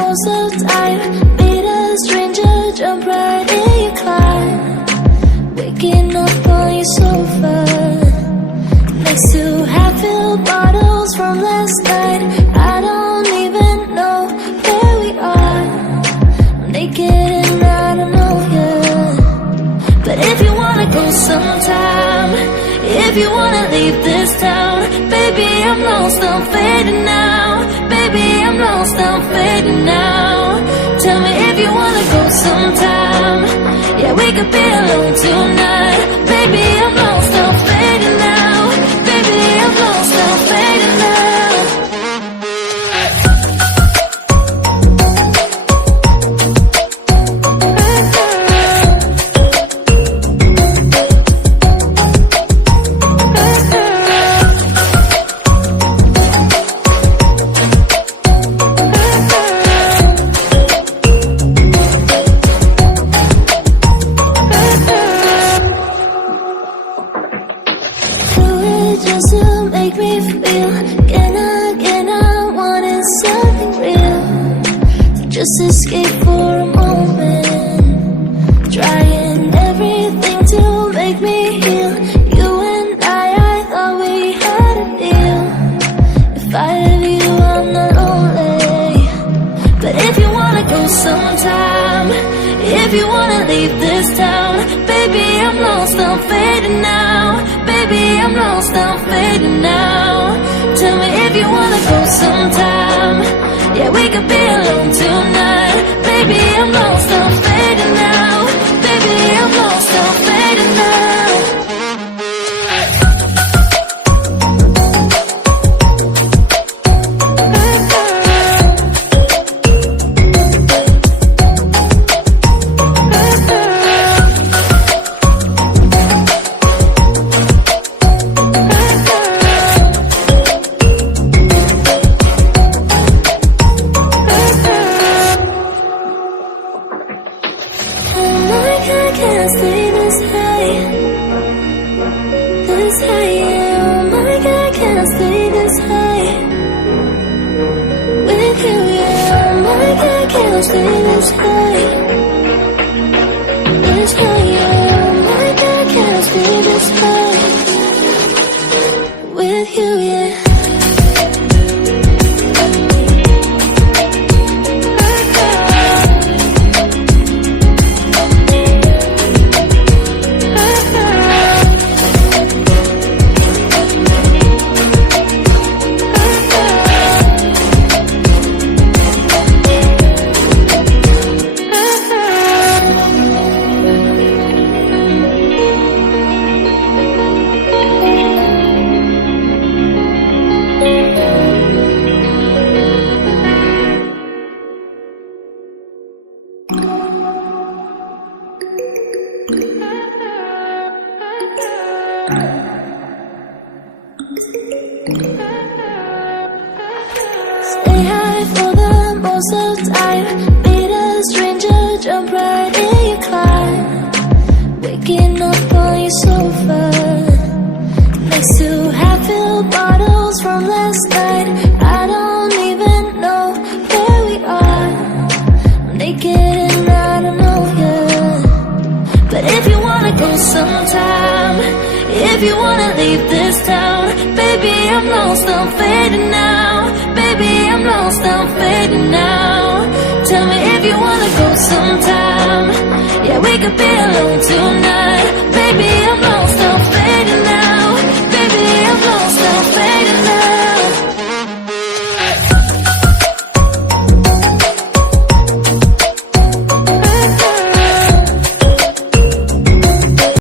most of the time. Meet a stranger, jump right in your car. Waking up on your sofa, next to half-filled bottles from last night. I don't even know where we are. I'm naked and I don't know you. But if you wanna go sometime, if you wanna leave this town, baby, I'm lost, I'm fading now. Baby, I'm lost, I'm fading now. Tell me if you wanna go sometime. Yeah, we could be alone tonight. Baby, I'm lost, I'm fading now. Baby, I'm lost, I'm fading now. Just to make me feel, can I wanted something real, to just escape for a moment, trying everything to make me heal. You and I thought we had a deal. If I have you, I'm not lonely. But if you wanna go sometime, if you wanna leave this town, baby, I'm lost, I'm fading now. Baby, I'm lost, I'm fading now. Tell me if you wanna go sometime. Yeah, we could be alone tonight. Baby, I'm lost, I'm fading now. Baby, I'm lost, I'm fading now. I can't stay this high, yeah. Oh my God, I can't stay this high with you, yeah. Oh my God, I can't stay this high, yeah. Oh my God, I can't stay this high with you, yeah. Stay high for the most of the time. Meet a stranger, jump right in your car. Waking up on your sofa, next to half-filled bottles from last night. I don't even know where we are. I'm naked and I don't know you. But if you wanna go sometime, if you wanna leave this town, baby, I'm lost, I'm fading now. Baby, I'm lost, I'm fading now. Tell me if you wanna go sometime. Yeah, we could be alone too.